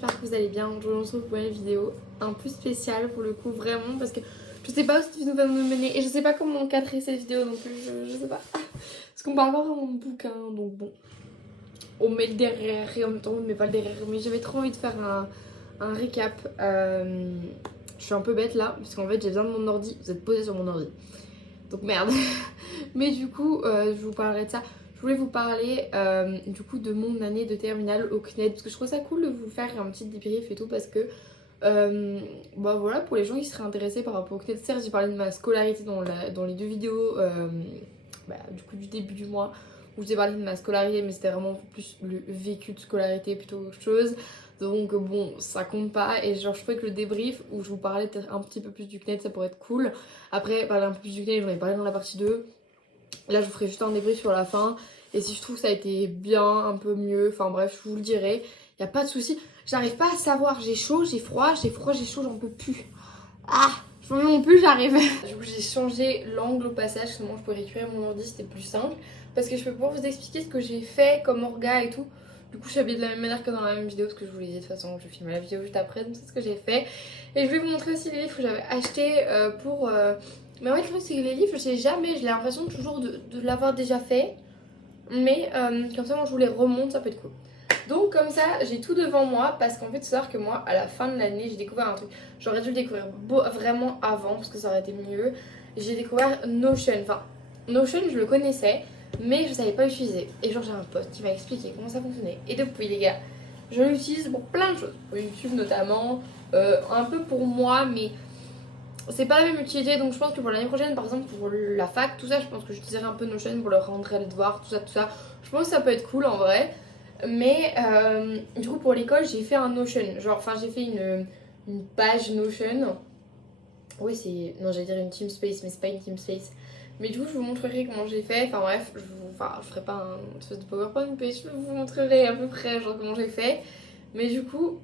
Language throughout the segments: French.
j'espère que vous allez bien. Aujourd'hui on se retrouve pour une vidéo un peu spéciale pour le coup, vraiment, parce que je sais pas où cette vidéo va me mener et je sais pas comment encadrer cette vidéo non plus, je sais pas. Parce qu'on parle pas vraiment de bouquin, donc bon, on met le derrière et en même temps on met pas le derrière, mais j'avais trop envie de faire un récap. Je suis un peu bête là, parce qu'en fait j'ai besoin de mon ordi, vous êtes posé sur mon ordi, donc merde. Mais du coup, je vous parlerai de ça. Je voulais vous parler du coup de mon année de terminale au CNED parce que je trouve ça cool de vous faire un petit débrief et tout parce que bah voilà, pour les gens qui seraient intéressés par rapport au CNED, certes j'ai parlé de ma scolarité dans les deux vidéos du coup du début du mois où j'ai parlé de ma scolarité, mais c'était vraiment plus le vécu de scolarité plutôt qu'autre chose. Donc bon, ça compte pas et genre je trouvais que le débrief où je vous parlais peut-être un petit peu plus du CNED ça pourrait être cool. Après parler un peu plus du CNED, j'en ai parlé dans la partie 2. Là je vous ferai juste un débrief sur la fin. Et si je trouve que ça a été bien, un peu mieux, enfin bref, je vous le dirai. Y a pas de souci. J'arrive pas à savoir, j'ai chaud, j'ai froid, j'ai chaud, j'en peux plus. Ah, je m'en non plus, j'arrive. Du coup j'ai changé l'angle au passage, sinon je peux récupérer mon ordi, c'était plus simple. Parce que je peux pouvoir vous expliquer ce que j'ai fait comme orga et tout. Du coup je suis habillée de la même manière que dans la même vidéo, parce que je vous l'ai dit de toute façon, je filme la vidéo juste après, donc c'est ce que j'ai fait. Et je vais vous montrer aussi les livres que j'avais achetés pour... Mais ouais, le truc c'est que les livres, je sais jamais, j'ai l'impression toujours de l'avoir déjà fait. Mais comme ça, moi je vous les remonte, ça peut être cool. Donc comme ça, j'ai tout devant moi parce qu'en fait, c'est savoir que moi, à la fin de l'année, j'ai découvert un truc. J'aurais dû le découvrir vraiment avant parce que ça aurait été mieux. J'ai découvert Notion. Enfin, Notion, je le connaissais, mais je savais pas l'utiliser. Et genre, j'ai un pote qui m'a expliqué comment ça fonctionnait. Et depuis, les gars, je l'utilise pour plein de choses. Pour YouTube notamment, un peu pour moi, mais c'est pas la même utilité, donc je pense que pour l'année prochaine, par exemple pour la fac, tout ça, je pense que j'utiliserai un peu Notion pour leur rendre les devoirs, tout ça. Je pense que ça peut être cool en vrai. Mais du coup pour l'école, j'ai fait un Notion, genre, enfin j'ai fait une page Notion. Oui, c'est... Non, j'allais dire une Teamspace, mais c'est pas une Teamspace. Mais du coup, je vous montrerai comment j'ai fait. Enfin bref, je ferai pas un espèce de PowerPoint, mais je vous montrerai à peu près genre comment j'ai fait. Mais du coup,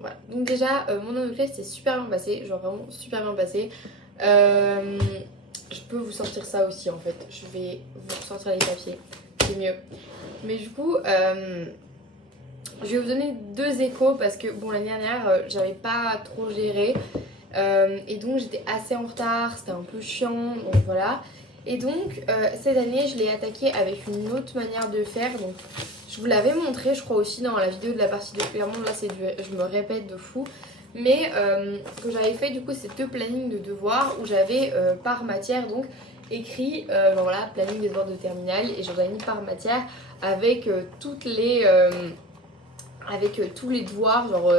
voilà, donc déjà mon onoclave c'était super bien passé, genre vraiment super bien passé. Je peux vous sortir ça aussi en fait, je vais vous ressortir les papiers, c'est mieux. Mais du coup, je vais vous donner deux échos parce que bon l'année dernière j'avais pas trop géré et donc j'étais assez en retard, c'était un peu chiant, donc voilà. Et donc cette année je l'ai attaqué avec une autre manière de faire, donc je vous l'avais montré je crois aussi dans la vidéo de la partie 2, clairement là je me répète de fou. Mais que j'avais fait du coup c'est deux plannings de devoirs où j'avais par matière donc écrit voilà planning des devoirs de terminale et j'en avais mis par matière avec tous les devoirs genre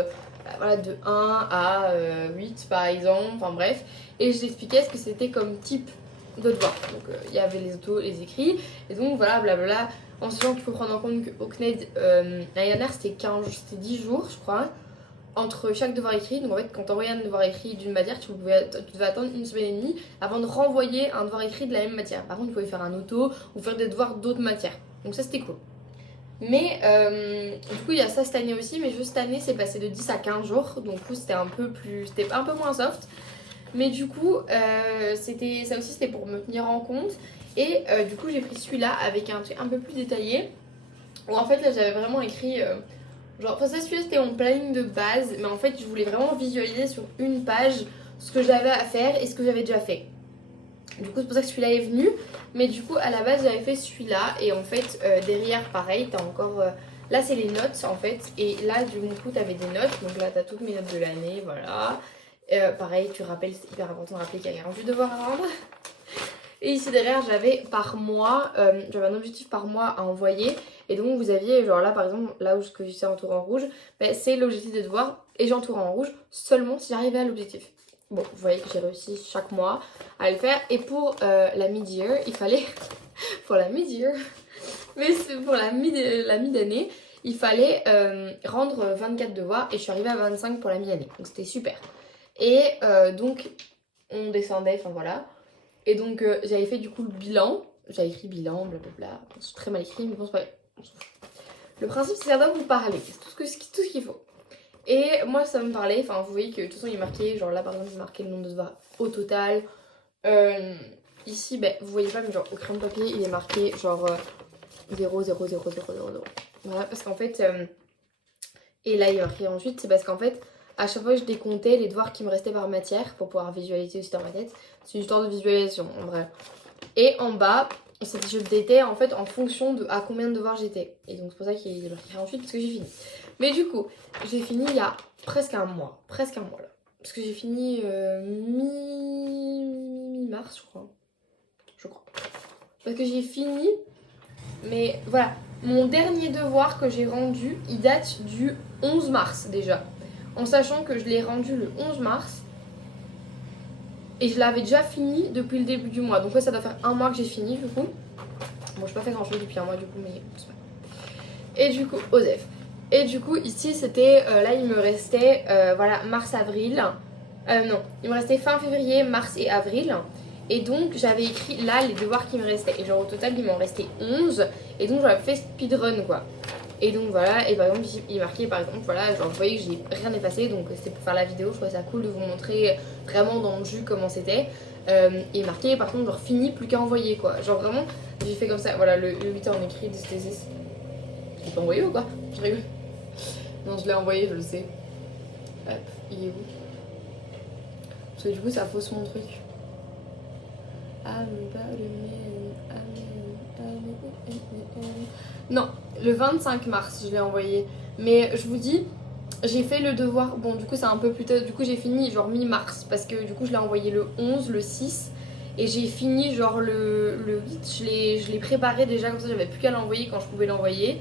voilà, de 1 à 8 par exemple, enfin bref. Et je l'expliquais ce que c'était comme type de devoir. Donc il y avait les autos, les écrits, et donc voilà, blablabla. En sachant qu'il faut prendre en compte qu'au CNED, l'année dernière c'était 10 jours je crois, entre chaque devoir écrit. Donc en fait, quand t'envoyais un devoir écrit d'une matière, tu devais attendre une semaine et demie avant de renvoyer un devoir écrit de la même matière. Par contre, tu pouvais faire un auto ou faire des devoirs d'autres matières. Donc ça c'était cool. Mais du coup il y a ça cette année aussi, mais juste cette année c'est passé de 10 à 15 jours, donc du coup c'était un peu moins soft. Mais du coup ça aussi c'était pour me tenir en compte. Et du coup j'ai pris celui-là avec un truc un peu plus détaillé. Où en fait là j'avais vraiment écrit genre, enfin ça celui-là c'était mon planning de base, mais en fait je voulais vraiment visualiser sur une page ce que j'avais à faire et ce que j'avais déjà fait. Du coup c'est pour ça que celui-là est venu. Mais du coup à la base j'avais fait celui-là. Et en fait derrière pareil t'as encore... là c'est les notes en fait. Et là du coup t'avais des notes. Donc là t'as toutes mes notes de l'année, voilà. Pareil tu rappelles, c'est hyper important de rappeler qu'il y a 48 devoirs à rendre. Et ici derrière j'avais par mois, j'avais un objectif par mois à envoyer. Et donc vous aviez genre là par exemple, là où ce que j'essaie entouré en rouge, c'est l'objectif des devoirs. Et j'entoure en rouge seulement si j'arrivais à l'objectif. Bon, vous voyez que j'ai réussi chaque mois à le faire. Et pour la mid-year, il fallait... pour la mid-year... Mais pour la mid-année, il fallait rendre 24 devoirs. Et je suis arrivée à 25 pour la mi-année. Donc c'était super. Et donc, on descendait, enfin voilà. Et donc, j'avais fait du coup le bilan. J'avais écrit bilan, blablabla. C'est très mal écrit, mais bon, c'est pas grave. Le principe, c'est que ça doit vous parler. C'est tout ce qu'il faut. Et moi ça me parlait, enfin vous voyez que de toute façon il est marqué, genre là par exemple il est marqué le nombre de devoirs au total. Ici vous voyez pas mais genre au crayon de papier il est marqué genre 0, 0, 0, 0, 0, 0. Voilà parce qu'en fait Et là il y a marqué ensuite, c'est parce qu'en fait à chaque fois je décomptais les devoirs qui me restaient par matière pour pouvoir visualiser aussi dans ma tête. C'est une histoire de visualisation en vrai. Et en bas, je l'étais en fait en fonction de à combien de devoirs j'étais. Et donc c'est pour ça qu'il y a marqué 48 parce que j'ai fini. Mais du coup, j'ai fini il y a presque un mois là. Parce que j'ai fini mi-mars je crois. Parce que j'ai fini, mais voilà, mon dernier devoir que j'ai rendu, il date du 11 mars déjà. En sachant que je l'ai rendu le 11 mars. Et je l'avais déjà fini depuis le début du mois. Donc ouais, ça doit faire un mois que j'ai fini du coup. Bon, j'ai pas fait grand chose depuis un mois du coup, mais c'est pas grave. Et du coup, Osef. Et du coup, ici, c'était... là, il me restait, voilà, mars-avril. Non, il me restait fin février, mars et avril. Et donc, j'avais écrit là les devoirs qui me restaient. Et genre, au total, il m'en restait 11. Et donc, j'avais fait speedrun, quoi. Et donc, voilà. Et par exemple, il marquait, par exemple, voilà, genre, vous voyez que j'ai rien effacé. Donc, c'était pour faire la vidéo. Je trouvais ça cool de vous montrer vraiment dans le jus comment c'était. Et marqué, par contre, genre, fini, plus qu'à envoyer, quoi. Genre, vraiment, j'ai fait comme ça. Voilà, le 8 en écrit d'esthésis. Je l'ai pas envoyé ou quoi? Je rigole. Non, je l'ai envoyé, je le sais. Hop, il est où? Parce que du coup, ça fausse mon truc. Non, le 25 mars, je l'ai envoyé. Mais je vous dis, j'ai fait le devoir. Bon, du coup, c'est un peu plus tard. Du coup, j'ai fini genre mi-mars. Parce que du coup, je l'ai envoyé le 11, le 6. Et j'ai fini genre le 8. Je l'ai préparé déjà, comme ça, j'avais plus qu'à l'envoyer quand je pouvais l'envoyer.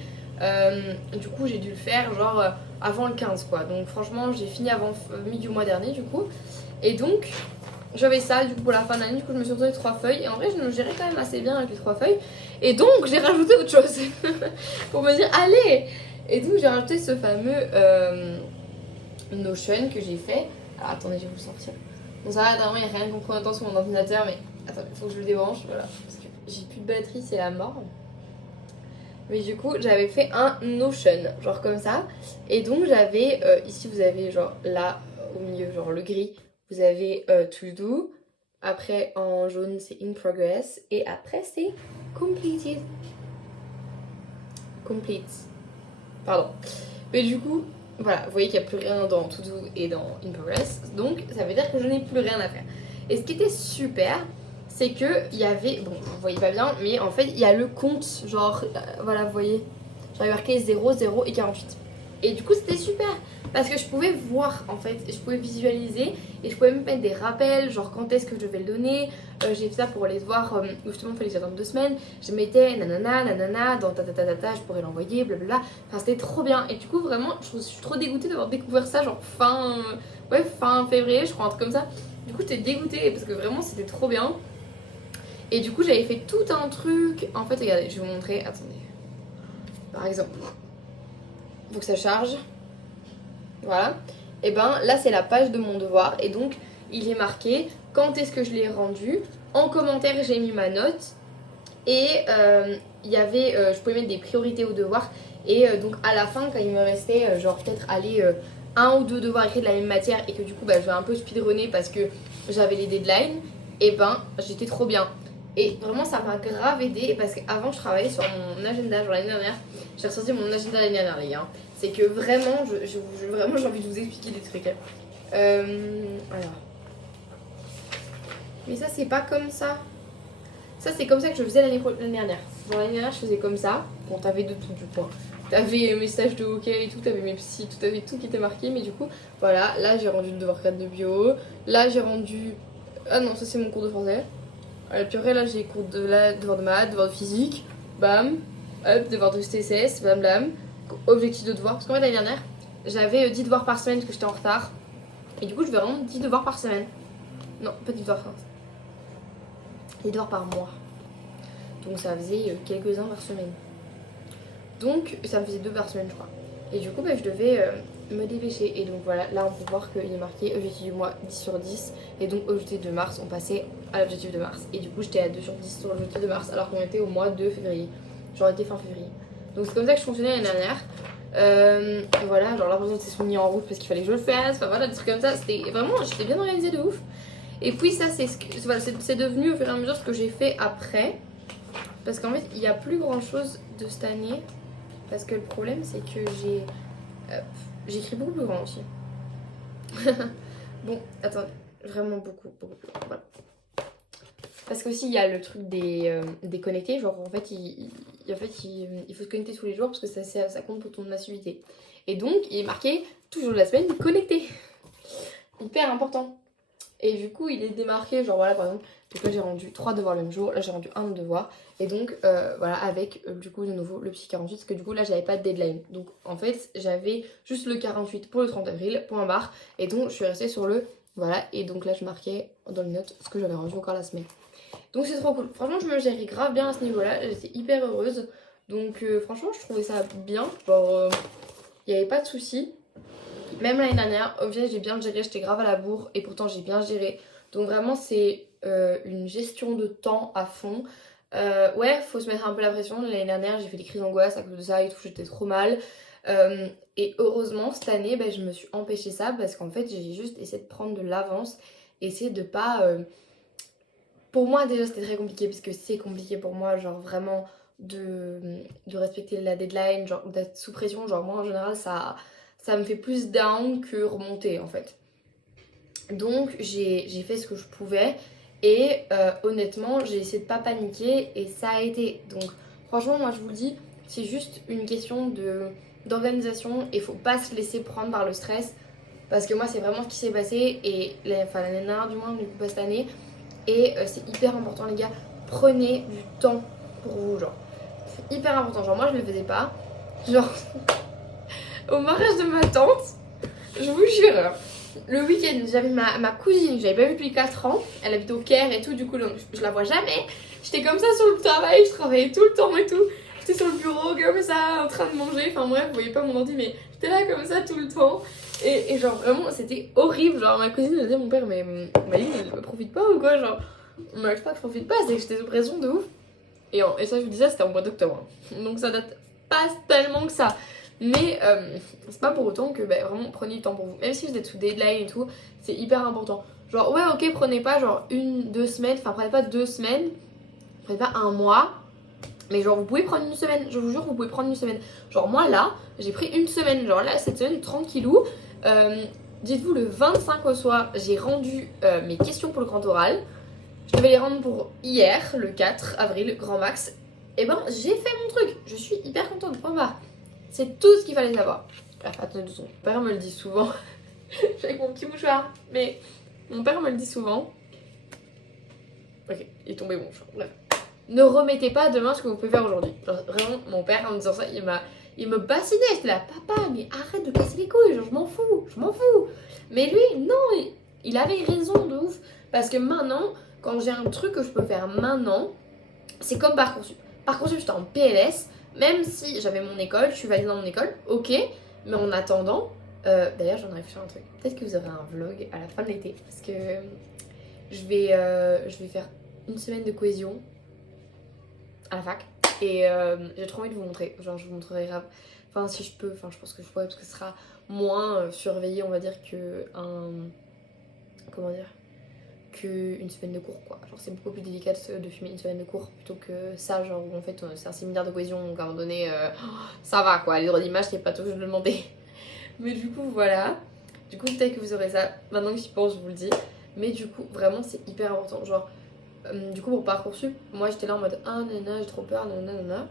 Du coup, j'ai dû le faire genre avant le 15, quoi. Donc, franchement, j'ai fini avant mi du mois dernier, du coup. Et donc, j'avais ça du coup pour la fin de l'année. Du coup, je me suis retrouvée 3 feuilles. Et en vrai, je me gérais quand même assez bien avec les 3 feuilles. Et donc, j'ai rajouté autre chose pour me dire, allez! Et donc, j'ai rajouté ce fameux Notion que j'ai fait. Alors, attendez, je vais vous le sortir. Bon, ça va, normalement, il n'y a rien de compromettant sur mon ordinateur, mais attendez, il faut que je le débranche. Voilà, parce que j'ai plus de batterie, c'est la mort. Mais du coup, j'avais fait un Notion, genre comme ça. Et donc, j'avais, ici, vous avez genre là, au milieu, genre le gris, vous avez To Do. Après, en jaune, c'est In Progress. Et après, c'est Completed. Complete. Pardon. Mais du coup, voilà, vous voyez qu'il n'y a plus rien dans To Do et dans In Progress. Donc, ça veut dire que je n'ai plus rien à faire. Et ce qui était super, c'est que il y avait, bon, vous voyez pas bien, mais en fait, il y a le compte, genre, voilà, vous voyez, j'avais marqué 0, 0 et 48. Et du coup, c'était super, parce que je pouvais voir, en fait, je pouvais visualiser, et je pouvais me mettre des rappels, genre quand est-ce que je devais le donner. J'ai fait ça pour les devoirs où justement il fallait que j'attende 2 semaines. Je mettais nanana, dans ta, je pourrais l'envoyer, blablabla. Enfin, c'était trop bien. Et du coup, vraiment, je suis trop dégoûtée d'avoir découvert ça, genre fin février, je crois, un truc comme ça. Du coup, j'étais dégoûtée, parce que vraiment, c'était trop bien. Et du coup, j'avais fait tout un truc. En fait, regardez, je vais vous montrer. Attendez. Par exemple, faut que ça charge. Voilà. Et ben là, c'est la page de mon devoir. Et donc, il est marqué quand est-ce que je l'ai rendu. En commentaire, j'ai mis ma note. Et il y avait, je pouvais mettre des priorités au devoir. Et donc, à la fin, quand il me restait, genre peut-être aller un ou deux devoirs écrits de la même matière. Et que du coup, bah, je vais un peu speedrunner parce que j'avais les deadlines. Et ben, j'étais trop bien. Et vraiment, ça m'a grave aidé parce qu'avant, je travaillais sur mon agenda. Genre l'année dernière, j'ai ressorti mon agenda l'année dernière, les gars. C'est que vraiment, vraiment, j'ai envie de vous expliquer des trucs. Alors. Mais ça, c'est pas comme ça. Ça, c'est comme ça que je faisais l'année dernière. Genre l'année dernière, je faisais comme ça. Bon, t'avais de tout, du coup. T'avais mes stages de hockey et tout, t'avais mes psys, tout, t'avais tout qui était marqué. Mais du coup, voilà, là, j'ai rendu le devoir 4 de bio. Là, j'ai rendu. Ah non, ça, c'est mon cours de français. Puis après, là, j'ai cours devoir de maths, devoir de physique, bam, hop, devoir de TCS, bam, bam, objectif de devoir. Parce qu'en fait, l'année dernière, j'avais 10 devoirs par semaine parce que j'étais en retard. Et du coup, je vais vraiment 10 devoirs par semaine. Non, pas 10 devoirs par semaine. 10 devoirs par mois. Donc, ça faisait quelques-uns par semaine. Donc, ça me faisait 2 par semaine, je crois. Et du coup, bah, je devais me dépêcher. Et donc, voilà, là, on peut voir qu'il est marqué objectif du mois 10 sur 10. Et donc, objectif de mars, on passait à l'objectif de mars. Et du coup, j'étais à 2 sur 10 sur l'objectif de mars, alors qu'on était au mois de février. Genre, été fin février. Donc, c'est comme ça que je fonctionnais l'année dernière. Et voilà, genre l'impression de s'est mis en route parce qu'il fallait que je le fasse. Enfin, voilà, des trucs comme ça. C'était vraiment, j'étais bien organisée de ouf. Et puis, ça, c'est devenu au fur et à mesure ce que j'ai fait après. Parce qu'en fait, il n'y a plus grand chose de cette année. Parce que le problème, c'est que j'ai J'écris beaucoup plus grand aussi. Bon, attends, vraiment beaucoup plus grand. Voilà. Parce qu'aussi, il y a le truc des connectés. Genre, en fait, il faut se connecter tous les jours parce que ça compte pour ton assiduité. Et donc, il est marqué toujours de la semaine connecté. Hyper important. Et du coup, il est démarqué, genre voilà, par exemple, donc là j'ai rendu 3 devoirs le même jour, là j'ai rendu un devoir. Et donc, voilà, avec du coup de nouveau le psy 48, parce que du coup là j'avais pas de deadline. Donc en fait, j'avais juste le 48 pour le 30 avril, point barre. Et donc, je suis restée sur le voilà. Et donc là, je marquais dans les notes ce que j'avais rendu encore la semaine. Donc c'est trop cool. Franchement, je me gérais grave bien à ce niveau-là. J'étais hyper heureuse. Donc franchement, je trouvais ça bien. Genre, il n'y avait pas de soucis. Même l'année dernière, au final, j'ai bien géré. J'étais grave à la bourre et pourtant, j'ai bien géré. Donc vraiment, c'est une gestion de temps à fond. Ouais, faut se mettre un peu la pression. L'année dernière, j'ai fait des crises d'angoisse à cause de ça et tout. J'étais trop mal. Et heureusement, cette année, je me suis empêchée ça parce qu'en fait, j'ai juste essayé de prendre de l'avance. Essayer de pas... Pour moi, déjà, c'était très compliqué parce que c'est compliqué pour moi, genre vraiment de respecter la deadline, genre d'être sous pression. Genre moi, en général, ça me fait plus down que remonter en fait. Donc j'ai fait ce que je pouvais et honnêtement j'ai essayé de pas paniquer et ça a été. Donc franchement moi je vous le dis, c'est juste une question d'organisation et faut pas se laisser prendre par le stress parce que moi c'est vraiment ce qui s'est passé et l'année dernière du moins, du coup pas cette année. Et c'est hyper important les gars, prenez du temps pour vous, genre c'est hyper important. Genre moi je le faisais pas, genre au mariage de ma tante, je vous jure, le week-end, j'avais ma cousine, j'avais pas vu depuis 4 ans, elle habite au Caire et tout, du coup, donc, je la vois jamais. J'étais comme ça sur le travail, je travaillais tout le temps et tout. J'étais sur le bureau, comme ça, en train de manger. Enfin bref, vous voyez pas mon ordi, mais j'étais là comme ça tout le temps. Et genre, vraiment, c'était horrible. Genre, ma cousine, elle disait à mon père, mais Maline, elle me profite pas ou quoi? Genre, on m'arrive pas que je profite pas, c'est que j'étais sous pression de ouf. Et ça, je vous dis ça, c'était en mois d'octobre. Donc ça date pas tellement que ça. Mais c'est pas pour autant que vraiment prenez du temps pour vous. Même si vous êtes sous deadline et tout, c'est hyper important. Genre ouais ok, prenez pas genre 1-2 semaines, enfin prenez pas 2 semaines, prenez pas un mois. Mais genre vous pouvez prendre une semaine, je vous jure vous pouvez prendre une semaine. Genre moi là, j'ai pris une semaine, genre là cette semaine tranquillou. Dites-vous le 25 au soir, j'ai rendu mes questions pour le grand oral. Je devais les rendre pour hier, le 4 avril, grand max. Et j'ai fait mon truc, je suis hyper contente, point barre. C'est tout ce qu'il fallait savoir. Attendez, mon père me le dit souvent. Je suis avec mon petit mouchoir. Mais mon père me le dit souvent. Ok, il est tombé bon. Bref. Ne remettez pas demain ce que vous pouvez faire aujourd'hui. Vraiment, mon père, en me disant ça, il me bassinait. J'étais là, papa, mais arrête de casser les couilles. Genre, je m'en fous. Mais lui, non, il avait raison de ouf. Parce que maintenant, quand j'ai un truc que je peux faire maintenant, c'est comme Parcoursup. Parcoursup, j'étais en PLS. Même si j'avais mon école, je suis validée dans mon école, ok. Mais en attendant, d'ailleurs j'en arrive sur un truc. Peut-être que vous aurez un vlog à la fin de l'été. Parce que je vais faire une semaine de cohésion à la fac. Et j'ai trop envie de vous montrer. Genre je vous montrerai grave. Enfin si je peux, enfin je pense que je pourrais parce que ce sera moins surveillé on va dire que comment dire, qu'une semaine de cours quoi. Genre c'est beaucoup plus délicat de filmer une semaine de cours plutôt que ça, genre où en fait c'est un séminaire de cohésion donc à un moment donné ça va quoi, les droits d'image c'est pas tout que je demandais. Mais du coup voilà, du coup peut-être que vous aurez ça, maintenant que j'y pense je vous le dis. Mais du coup vraiment c'est hyper important, genre du coup pour Parcoursup, moi j'étais là en mode ah nana j'ai trop peur nanana.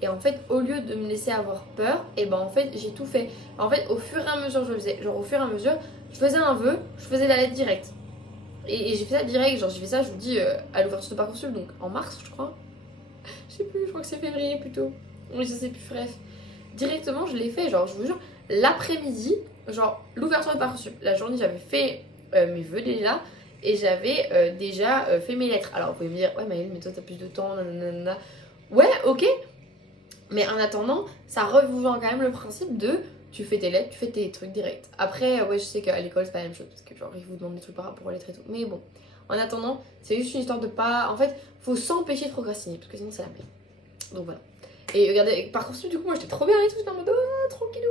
Et en fait au lieu de me laisser avoir peur, et en fait j'ai tout fait. En fait au fur et à mesure je le faisais, genre au fur et à mesure je faisais un vœu, je faisais la lettre directe. Et j'ai fait ça direct, genre j'ai fait ça, je vous dis, à l'ouverture de Parcoursup, donc en mars je crois. Je sais plus, je crois que c'est février plutôt. Oui, je sais plus, bref. Directement, je l'ai fait, genre je vous jure, l'après-midi, genre l'ouverture de Parcoursup. La journée, j'avais fait mes vœux déjà, et j'avais déjà fait mes lettres. Alors vous pouvez me dire, ouais Maëlle, mais toi t'as plus de temps, nanana. Ouais, ok, mais en attendant, ça rejoint quand même le principe de tu fais tes lettres, tu fais tes trucs directs. Après, ouais, je sais qu'à l'école, c'est pas la même chose parce que genre ils vous demandent des trucs par rapport aux lettres et tout. Mais bon, en attendant, c'est juste une histoire de pas. En fait, faut s'empêcher de procrastiner parce que sinon c'est la merde. Donc voilà. Et regardez, Parcoursup, du coup, moi j'étais trop bien et tout, j'étais en mode oh, tranquillou.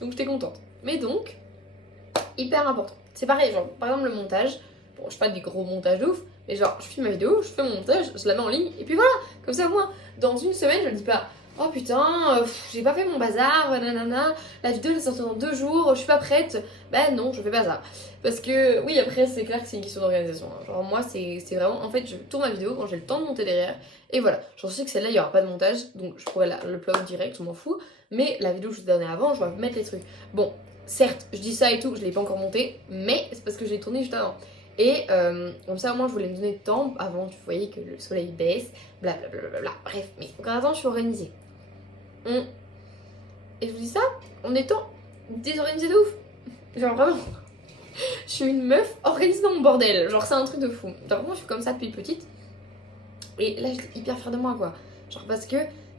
Donc j'étais contente. Mais donc, hyper important. C'est pareil, genre par exemple le montage. Bon, je fais pas des gros montages de ouf, mais genre je filme ma vidéo, je fais mon montage, je la mets en ligne et puis voilà. Comme ça, moi, dans une semaine, je me dis pas oh putain, j'ai pas fait mon bazar, nanana, la vidéo elle est sortie dans 2 jours, je suis pas prête. Ben non, je fais pas ça. Parce que oui, après c'est clair que c'est une question d'organisation, hein. Genre moi c'est vraiment, en fait je tourne ma vidéo quand j'ai le temps de monter derrière. Et voilà, j'en sais que celle-là il y aura pas de montage, donc je pourrais le plug direct, je m'en fous. Mais la vidéo que je vous donnais avant, je dois mettre les trucs. Bon, certes, je dis ça et tout, je l'ai pas encore montée, mais c'est parce que j'ai tourné juste avant. Et comme ça, moi, je voulais me donner de temps avant, tu voyais que le soleil baisse, blablabla. Bref, mais encore attends, je suis organisée. Et je vous dis ça en étant désorganisée de ouf. Genre vraiment, je suis une meuf organisée dans mon bordel. Genre, c'est un truc de fou. Genre, moi, je suis comme ça depuis petite. Et là, j'étais hyper fière de moi, quoi. Genre, parce que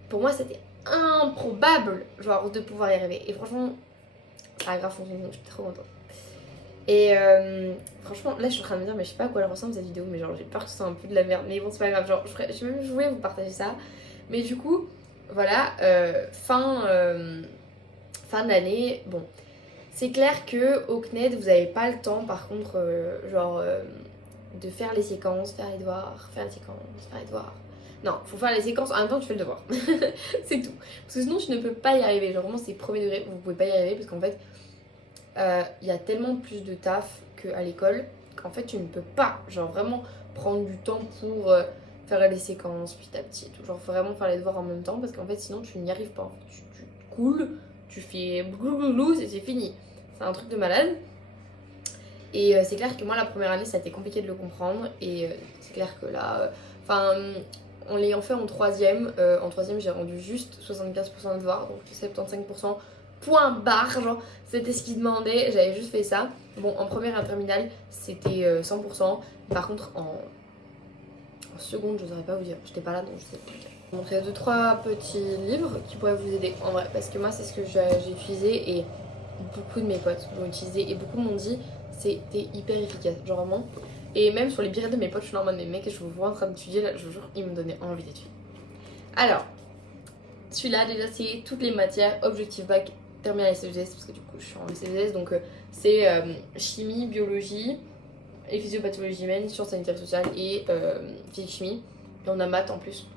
pour moi, c'était improbable, genre, de pouvoir y arriver. Et franchement, ça a grave fonctionné, je suis trop contente. Et franchement, là je suis en train de me dire, mais je sais pas à quoi elle ressemble cette vidéo, mais genre j'ai peur que ce soit un peu de la merde. Mais bon, c'est pas grave, genre je voulais vous partager ça. Mais du coup, voilà, fin d'année, bon, c'est clair que au CNED vous avez pas le temps par contre, de faire les séquences, faire les devoirs, faire les séquences, faire les devoirs. Non, faut faire les séquences en même temps que tu fais le devoir. C'est tout. Parce que sinon tu ne peux pas y arriver. Genre vraiment, c'est premier degré, vous pouvez pas y arriver parce qu'en fait. Y a tellement plus de taf qu'à l'école qu'en fait tu ne peux pas genre vraiment prendre du temps pour faire les séquences petit à petit, tout. Genre vraiment faire les devoirs en même temps parce qu'en fait sinon tu n'y arrives pas. Tu coules, tu fais glouglou, c'est fini. C'est un truc de malade. Et c'est clair que moi la première année ça a été compliqué de le comprendre et c'est clair que là, en l'ayant fait en troisième, j'ai rendu juste 75% de devoirs, donc 75% point barre, genre c'était ce qu'ils demandaient, j'avais juste fait ça. Bon, en première et en terminale c'était 100%, par contre en seconde je saurais pas vous dire, j'étais pas là donc je sais pas. Je vais vous montrer 2-3 petits livres qui pourraient vous aider en vrai, parce que moi c'est ce que j'ai utilisé et beaucoup de mes potes l'ont utilisé et beaucoup m'ont dit c'était hyper efficace, genre vraiment. Et même sur les birrettes de mes potes, je suis là en mode mais mec, je vous vois en train d'étudier là, je vous jure, ils me donnaient envie d'étudier. Alors, celui-là déjà c'est toutes les matières, objectif bac, terminale et CEGS, parce que du coup je suis en CEGS, donc c'est chimie, biologie, et physiopathologie humaine, sciences sanitaires et sociales et physique-chimie. Et on a maths en plus.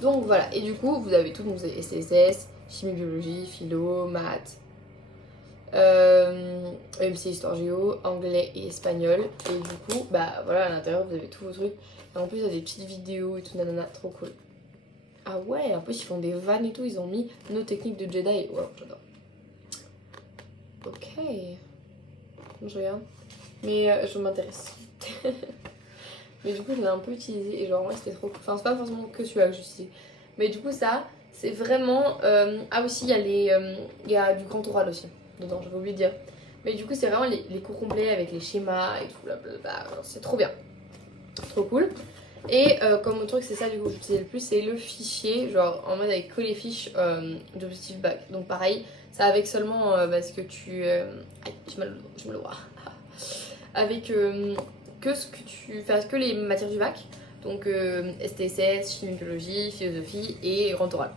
Donc voilà, et du coup vous avez tout, donc vous avez STSS, chimie, biologie, philo, maths, EMC, histoire géo, anglais et espagnol. Et du coup, bah voilà, à l'intérieur vous avez tous vos trucs. Et en plus il y a des petites vidéos et tout, nanana, trop cool. Ah ouais, en plus ils font des vannes et tout, ils ont mis nos techniques de Jedi. Wow, j'adore. Ok. Je regarde. Mais je m'intéresse. Mais du coup je l'ai un peu utilisé et genre ouais c'était trop cool. Enfin c'est pas forcément que celui-là que j'utilise. Mais du coup ça, c'est vraiment... Ah aussi il y a du grand oral aussi dedans, j'avais oublié de dire. Mais du coup c'est vraiment les cours complets avec les schémas et tout, blablabla. C'est trop bien. Trop cool. Et comme truc c'est ça du coup que j'utilisais le plus, c'est le fichier, genre en mode avec que les fiches d'objectif bac. Donc pareil, ça avec seulement parce que tu... Aïe, je me le vois. Avec que ce que tu fais, que les matières du bac. Donc STSS, chimie, biologie, philosophie et grand oral.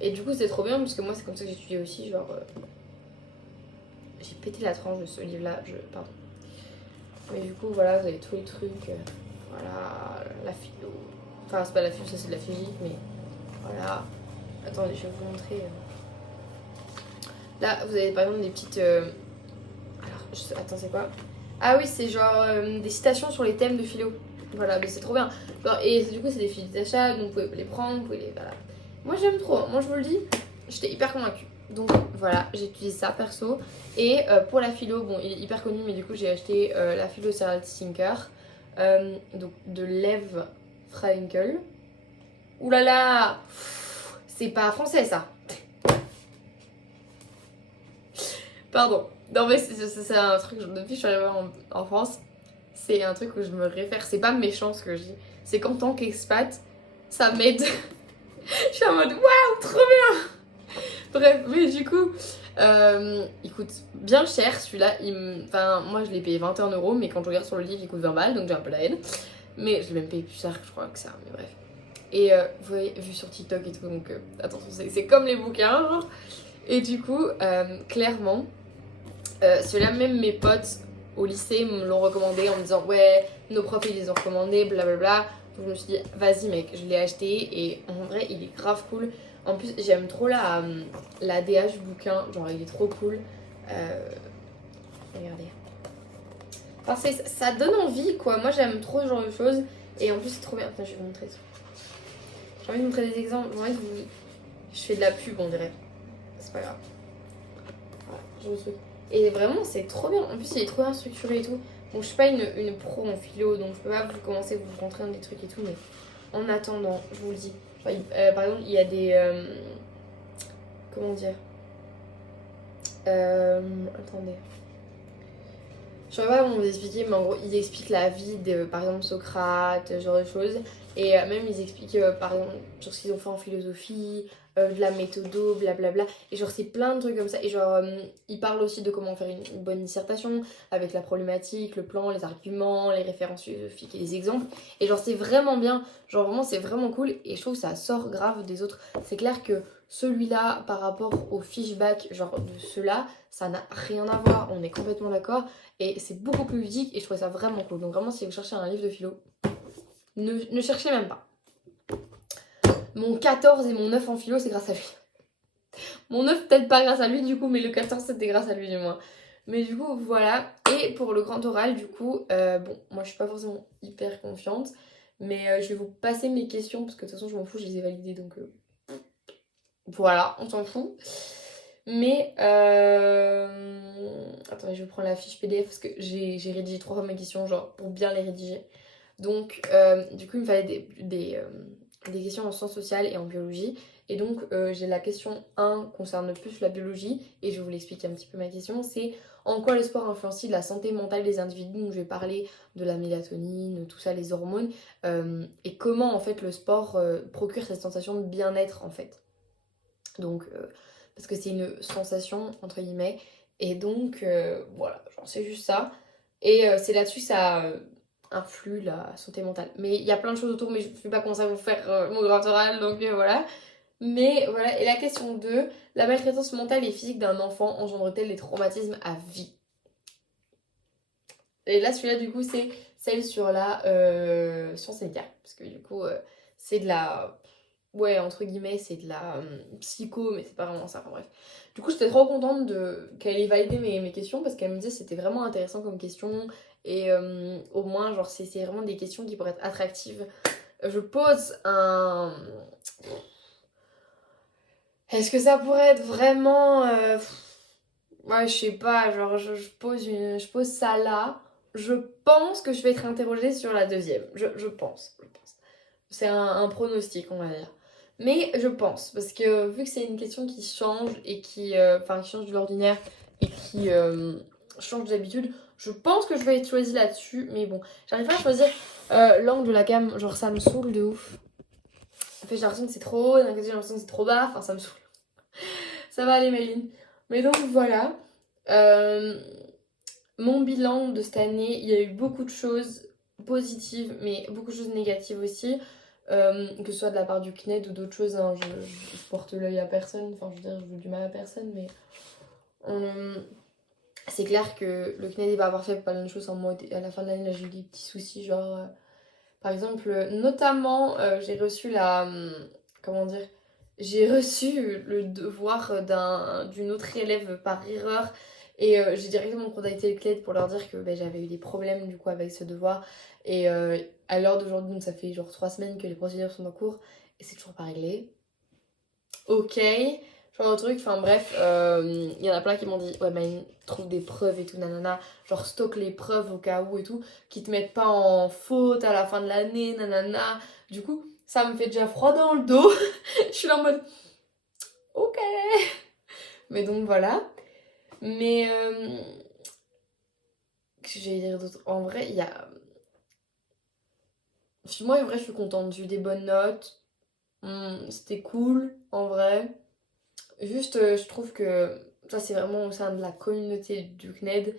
Et du coup c'est trop bien parce que moi c'est comme ça que j'étudiais aussi, genre... J'ai pété la tranche de ce livre là, pardon. Mais du coup voilà, vous avez tous les trucs... Voilà, la philo. Enfin, c'est pas la philo, ça c'est de la physique, mais voilà. Attendez, je vais vous montrer. Là, vous avez par exemple des petites. Alors, attends, c'est quoi? Ah oui, c'est genre des citations sur les thèmes de philo. Voilà, mais c'est trop bien. Genre, et du coup, c'est des fiches d'achat, donc vous pouvez les prendre, vous pouvez les. Voilà. Moi, j'aime trop. Moi, je vous le dis, j'étais hyper convaincue. Donc voilà, j'utilise ça perso. Et pour la philo, bon, il est hyper connu, mais du coup, j'ai acheté la philo Serial Thinker. Donc de Lev Frankel. Ouh là là, c'est pas français ça. Pardon. Non mais c'est un truc, depuis que je suis arrivée en France, c'est un truc où je me réfère. C'est pas méchant ce que je dis. C'est qu'en tant qu'expat, ça m'aide. Je suis en mode waouh, trop bien. Bref, mais du coup, il coûte bien cher celui-là. Enfin, moi je l'ai payé 21 €, mais quand je regarde sur le livre, il coûte 20 balles, donc j'ai un peu la haine. Mais je l'ai même payé plus cher, je crois que ça, mais bref. Et vous avez vu sur TikTok et tout, donc attention, c'est comme les bouquins, genre. Et du coup, clairement, celui-là, même mes potes au lycée me l'ont recommandé en me disant ouais, nos profs ils les ont recommandés, blablabla. Donc je me suis dit, vas-y mec, je l'ai acheté et en vrai, il est grave cool. En plus, j'aime trop la DH bouquin, genre il est trop cool. Regardez. Enfin, ça donne envie quoi, moi j'aime trop ce genre de choses. Et en plus c'est trop bien, attends je vais vous montrer ça. J'ai envie de vous montrer des exemples, je fais de la pub on dirait. C'est pas grave. Voilà, je le truc. Et vraiment c'est trop bien, en plus il est trop bien structuré et tout. Bon je suis pas une pro en philo donc je peux pas vous commencer à vous rentrer dans des trucs et tout, mais en attendant, je vous le dis. Genre, par exemple il y a des... comment dire attendez. Je sais pas comment vous expliquer, mais en gros, ils expliquent la vie de, par exemple, Socrate, ce genre de choses. Et même, ils expliquent, par exemple, genre ce qu'ils ont fait en philosophie, de la méthodo, blablabla. Et genre, c'est plein de trucs comme ça. Et genre, ils parlent aussi de comment faire une bonne dissertation, avec la problématique, le plan, les arguments, les références philosophiques et les exemples. Et genre, c'est vraiment bien. Genre, vraiment, c'est vraiment cool. Et je trouve que ça sort grave des autres. C'est clair que celui-là, par rapport au fishback, genre de ceux-là, ça n'a rien à voir. On est complètement d'accord. Et c'est beaucoup plus ludique et je trouvais ça vraiment cool. Donc vraiment, si vous cherchez un livre de philo, ne cherchez même pas. Mon 14 et mon 9 en philo, c'est grâce à lui. Mon 9, peut-être pas grâce à lui du coup, mais le 14, c'était grâce à lui du moins. Mais du coup, voilà. Et pour le grand oral, du coup, bon, moi je suis pas forcément hyper confiante. Mais je vais vous passer mes questions parce que de toute façon, je m'en fous, je les ai validées. Donc voilà, on s'en fout. Mais attendez, je vais prendre la fiche PDF parce que j'ai rédigé 3 fois mes questions, genre pour bien les rédiger. Donc, du coup, il me fallait des questions en sciences sociales et en biologie. Et donc, j'ai la question 1 concerne plus la biologie et je vais vous l'expliquer un petit peu ma question. C'est en quoi le sport influencie la santé mentale des individus. Donc, je vais parler de la mélatonine, tout ça, les hormones et comment en fait le sport procure cette sensation de bien-être en fait. Donc, parce que c'est une sensation, entre guillemets. Et donc, voilà, genre c'est juste ça. Et c'est là-dessus que ça influe la santé mentale. Mais il y a plein de choses autour, mais je ne vais pas commencer à vous faire mon grand oral, donc voilà. Mais voilà, et la question 2, la maltraitance mentale et physique d'un enfant engendre-t-elle des traumatismes à vie? Et là, celui-là, du coup, c'est celle sur la science médicale. Parce que du coup, c'est de la... Ouais, entre guillemets, c'est de la psycho, mais c'est pas vraiment ça. Enfin bref. Du coup, j'étais trop contente qu'elle ait validé mes questions parce qu'elle me disait que c'était vraiment intéressant comme question. Et au moins, genre, c'est vraiment des questions qui pourraient être attractives. Je pose un... Est-ce que ça pourrait être vraiment... Ouais, je sais pas, genre, je pose ça là. Je pense que je vais être interrogée sur la deuxième. Je pense. C'est un pronostic, on va dire. Mais je pense, parce que vu que c'est une question qui change et qui change de l'ordinaire et qui change d'habitude, je pense que je vais être choisie là-dessus. Mais bon, j'arrive pas à choisir l'angle de la cam, genre ça me saoule de ouf. En fait, j'ai l'impression que c'est trop haut, d'un côté j'ai l'impression que c'est trop bas, enfin ça me saoule. Ça va aller, Méline. Mais donc voilà. Euh, Mon bilan de cette année, il y a eu beaucoup de choses positives, mais beaucoup de choses négatives aussi. Que ce soit de la part du CNED ou d'autres choses, hein, je porte l'œil à personne, enfin je veux dire, je veux du mal à personne, mais c'est clair que le CNED est pas parfait pour pas mal de choses. En moi, à la fin de l'année, là j'ai eu des petits soucis, genre par exemple, notamment, j'ai reçu comment dire, j'ai reçu le devoir d'une autre élève par erreur. Et j'ai directement contacté le CNED pour leur dire que j'avais eu des problèmes du coup avec ce devoir. Et à l'heure d'aujourd'hui, donc ça fait genre 3 semaines que les procédures sont en cours et c'est toujours pas réglé. Ok, genre de truc, enfin bref, il y en a plein qui m'ont dit ouais mais trouve des preuves et tout nanana, genre stocke les preuves au cas où et tout, qui te mettent pas en faute à la fin de l'année nanana. Du coup, ça me fait déjà froid dans le dos. Je suis là en mode ok. Mais donc voilà. Mais qu'est-ce que j'allais dire d'autre? En vrai, il y a... Moi, en vrai, je suis contente. J'ai eu des bonnes notes. C'était cool, en vrai. Juste, je trouve que ça, c'est vraiment au sein de la communauté du CNED.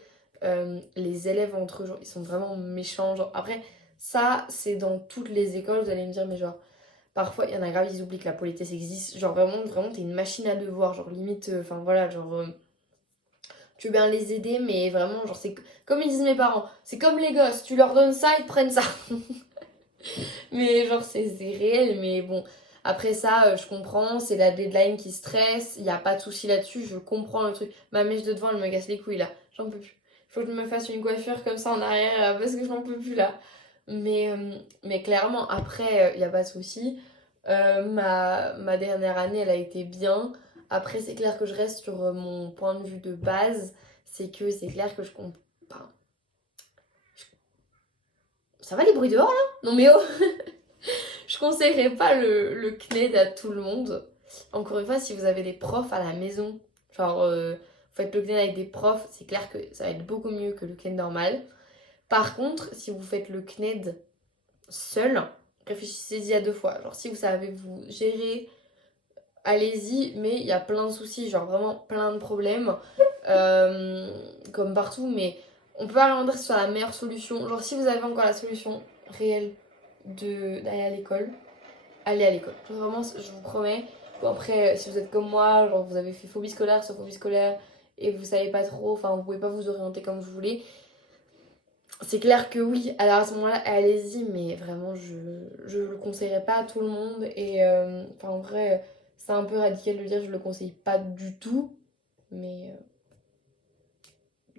Les élèves entre eux, genre, ils sont vraiment méchants. Genre, après, ça, c'est dans toutes les écoles. Vous allez me dire, mais genre, parfois, il y en a grave, ils oublient que la politesse existe. Genre, vraiment, vraiment, t'es une machine à devoir. Genre, limite, enfin, voilà, genre... tu veux bien les aider, mais vraiment, genre, c'est comme ils disent mes parents, c'est comme les gosses, tu leur donnes ça, ils te prennent ça. Mais genre, c'est réel, mais bon. Après ça, je comprends, c'est la deadline qui stresse, il n'y a pas de souci là-dessus, je comprends le truc. Ma mèche de devant, elle me casse les couilles là, j'en peux plus. Faut que je me fasse une coiffure comme ça en arrière parce que j'en peux plus là. Mais clairement, après, il n'y a pas de souci. Ma dernière année, elle a été bien. Après, c'est clair que je reste sur mon point de vue de base. C'est que c'est clair que je comprends. Enfin, ça va les bruits dehors là? Non mais oh! Je conseillerais pas le CNED à tout le monde. Encore une fois, si vous avez des profs à la maison, genre vous faites le CNED avec des profs, c'est clair que ça va être beaucoup mieux que le CNED normal. Par contre, si vous faites le CNED seul, réfléchissez-y à deux fois. Genre si vous savez vous gérer, allez-y, mais il y a plein de soucis, genre vraiment plein de problèmes, comme partout, mais on peut pas vraiment dire que ce soit la meilleure solution. Genre si vous avez encore la solution réelle d'aller à l'école, allez à l'école. Genre, vraiment, je vous promets. Bon après, si vous êtes comme moi, genre vous avez fait phobie scolaire sur phobie scolaire et vous savez pas trop, enfin vous pouvez pas vous orienter comme vous voulez, c'est clair que oui, alors à ce moment-là, allez-y, mais vraiment, je le conseillerais pas à tout le monde. Et enfin, en vrai, c'est un peu radical de dire je le conseille pas du tout, mais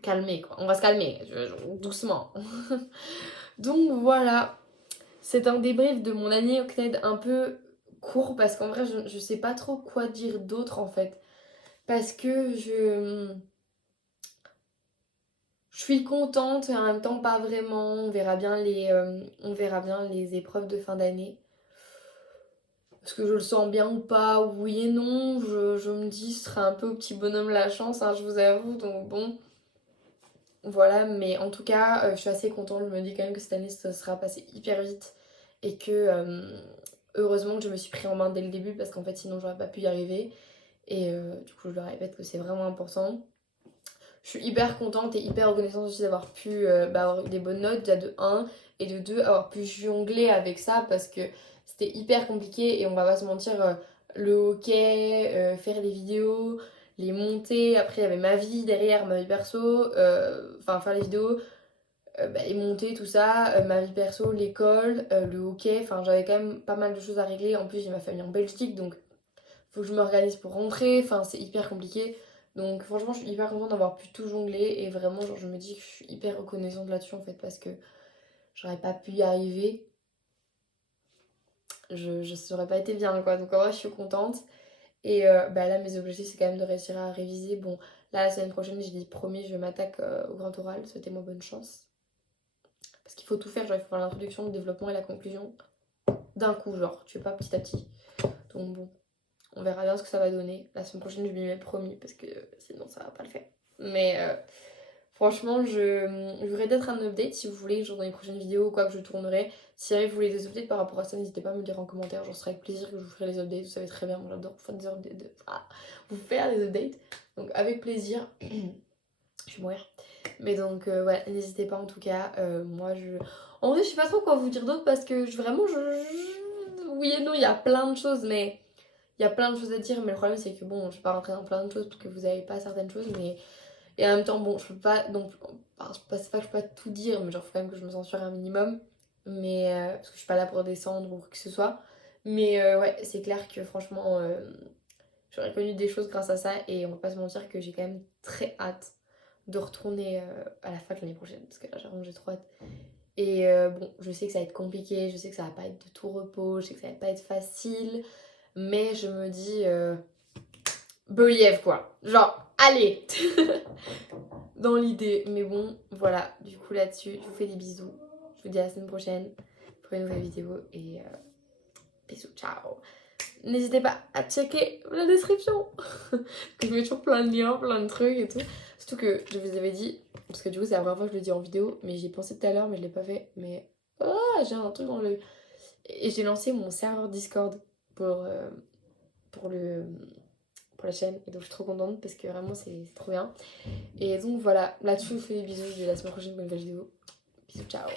calmez quoi, on va se calmer, doucement. Donc voilà, c'est un débrief de mon année au CNED un peu court parce qu'en vrai, je sais pas trop quoi dire d'autre en fait. Parce que je suis contente et en même temps pas vraiment. On verra bien les épreuves de fin d'année. Est-ce que je le sens bien ou pas? Oui et non. Je me dis ce sera un peu au petit bonhomme la chance, hein, je vous avoue. Donc bon, voilà. Mais en tout cas, je suis assez contente. Je me dis quand même que cette année, ça sera passé hyper vite. Et que heureusement que je me suis pris en main dès le début parce qu'en fait sinon j'aurais pas pu y arriver. Et du coup, je le répète que c'est vraiment important. Je suis hyper contente et hyper reconnaissante aussi d'avoir pu avoir eu des bonnes notes, déjà de un et de 2 avoir pu jongler avec ça parce que c'était hyper compliqué et on va pas se mentir, le hockey, faire les vidéos, les monter, après il y avait ma vie derrière, ma vie perso, enfin faire les vidéos, les monter, tout ça, ma vie perso, l'école, le hockey, enfin j'avais quand même pas mal de choses à régler. En plus j'ai ma famille en Belgique donc faut que je m'organise pour rentrer, enfin c'est hyper compliqué. Donc franchement je suis hyper contente d'avoir pu tout jongler et vraiment genre je me dis que je suis hyper reconnaissante là-dessus en fait parce que j'aurais pas pu y arriver. Je serais pas été bien quoi, donc en vrai je suis contente. Et là mes objectifs c'est quand même de réussir à réviser. Bon là la semaine prochaine j'ai dit promis je m'attaque au grand oral, souhaitez-moi bonne chance. Parce qu'il faut tout faire, genre il faut faire l'introduction, le développement et la conclusion d'un coup, genre tu fais pas petit à petit. Donc bon. On verra bien ce que ça va donner. La semaine prochaine, je m'y mets promis parce que sinon, ça va pas le faire. Mais franchement, je voudrais peut-être un update si vous voulez, genre dans les prochaines vidéos ou quoi que je tournerai. Si jamais vous voulez des updates par rapport à ça, n'hésitez pas à me le dire en commentaire. J'en serai avec plaisir que je vous ferai les updates. Vous savez très bien, moi j'adore vous faire des updates. Vous faire des updates. Donc avec plaisir. Je vais mourir. Mais donc voilà, n'hésitez pas en tout cas. Moi je. En vrai, je sais pas trop quoi vous dire d'autre parce que vraiment, oui et non, il y a plein de choses, mais. Il y a plein de choses à dire, mais le problème c'est que bon, je vais pas rentrer dans plein de choses parce que vous avez pas certaines choses, mais. Et en même temps, bon, je peux pas. Donc, enfin, c'est pas que je peux pas tout dire, mais genre, faut quand même que je me censure un minimum. Mais. Parce que je suis pas là pour descendre ou quoi que ce soit. Mais ouais, c'est clair que franchement, j'aurais connu des choses grâce à ça et on va pas se mentir que j'ai quand même très hâte de retourner à la fac l'année prochaine parce que là, vraiment, j'ai trop hâte. Et bon, je sais que ça va être compliqué, je sais que ça va pas être de tout repos, je sais que ça va pas être facile. Mais je me dis, Believ quoi. Genre, allez dans l'idée. Mais bon, voilà. Du coup, là-dessus, je vous fais des bisous. Je vous dis à la semaine prochaine pour une nouvelle vidéo. Et bisous, ciao. N'hésitez pas à checker la description. Je mets toujours plein de liens, plein de trucs et tout. Surtout que je vous avais dit, parce que du coup, c'est la première fois que je le dis en vidéo. Mais j'y ai pensé tout à l'heure, mais je l'ai pas fait. Mais j'ai un truc dans le. Et j'ai lancé mon serveur Discord pour pour, le, pour la chaîne. Et donc je suis trop contente parce que vraiment c'est trop bien. Et donc voilà, là-dessus je vous fais des bisous. Je vous dis à la semaine prochaine pour une nouvelle vidéo. Bisous, ciao.